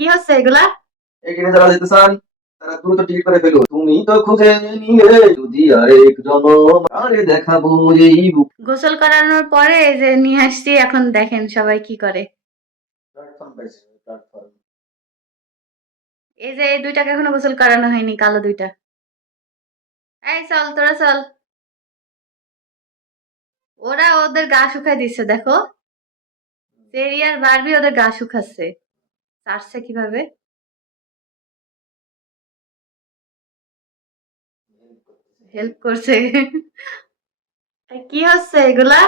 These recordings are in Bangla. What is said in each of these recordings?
কি হচ্ছে এগুলা? এই ট্রেনে যারা যেতে চান তারা দ্রুত টিকিট করে ফেলুন। তুমি তো খুঁজে নিলে যদি আরেক জনম আরে দেখাবো এই বুক। গোসল করানোর পরে এই যে নিয়ে আসছি, এখন দেখেন সবাই কি করে। প্ল্যাটফর্ম পাইছে, প্ল্যাটফর্ম। এই যে এই দুইটাকে এখনো গোসল করানো হয়নি, কালো দুইটা। এই চল, তোরা চল। ওরা ওদের গা শুকাই দিচ্ছে, দেখো। চেরি আর বারবি ওদের গা শুকাচ্ছে। চাটছে কিভাবে? হেল্প করছে। কি হচ্ছে এগুলা?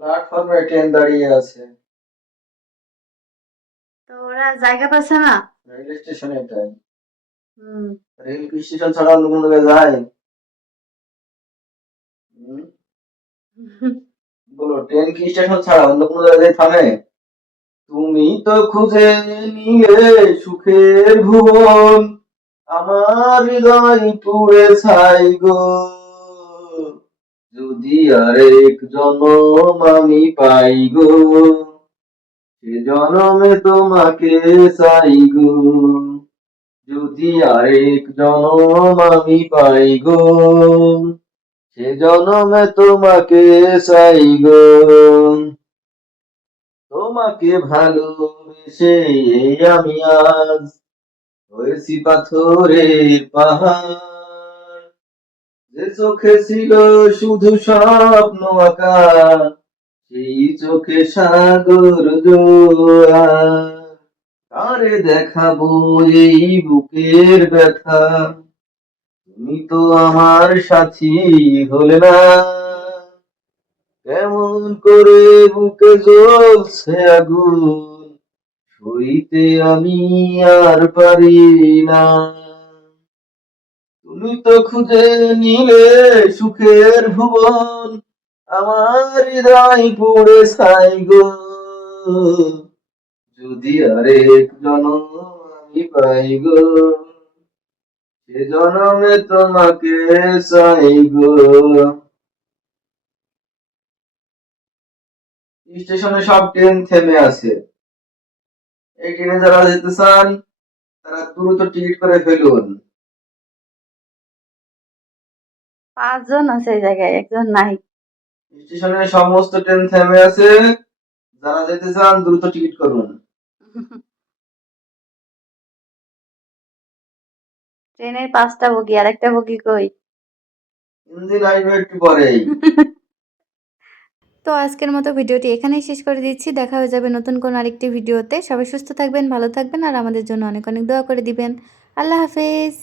প্ল্যাটফর্মে ট্রেন দাঁড়িয়ে আছে। তো ওরা জায়গা পাচ্ছে না। রেল স্টেশন এটাই। হুম। রেল স্টেশন ছাড়া অন্য কোনো জায়গায় যায়? হুম? বলো, ট্রেন কি স্টেশন ছাড়া অন্য কোনো জায়গায় থামে? তুমি তো খুঁজে নিলে সুখের ভুবন, আমার হৃদয় পুড়ে ছাই গো। যদি আরেক জনম আমি পাই গো, সে জনমে তোমাকে চাই গো। যদি আরেক জনম আমি পাই গো, সে জনমে তোমাকে চাই গো। তোমাকে ভালোবেসে এই আমি আজ হয়েছি পাথরের পাহাড়। যে চোখে ছিল শুধু স্বপ্ন আঁকা, সেই চোখে সাগর জোয়ার। আরে দেখাবো এই বুকের ব্যথা, তুমি তো আমার সাথী হলে না। কেমন করে বুকে জ্বলছে আগুন, সইতে আমি আর পারি না। তুমি তো খুঁজে নিলে সুখের ভুবন, আমার হৃদয় পুড়ে ছাই গো। যদি আরেক জনম আমি পাই গো, সে জনমে তোমাকে চাই গো। স্টেশনে সব ট্রেন থেমে আছে। এই ট্রেনে যারা যেতে চান তারা দ্রুত টিকিট করে ফেলুন। 5 জন আছে এই জায়গায়, একজন নাই। স্টেশনে সমস্ত ট্রেন থেমে আছে, যারা যেতে চান দ্রুত টিকিট করুন। ট্রেনের 5টা বগি, আর একটা বগি কই? ইঞ্জিন আসবে একটু পরেই। তো আজকের মতো ভিডিওটি এখানেই শেষ করে দিচ্ছি। দেখা হয়ে যাবে নতুন কোনো আরেকটি ভিডিওতে। সবাই সুস্থ থাকবেন, ভালো থাকবেন, আর আমাদের জন্য অনেক অনেক দোয়া করে দিবেন। আল্লাহ হাফেজ।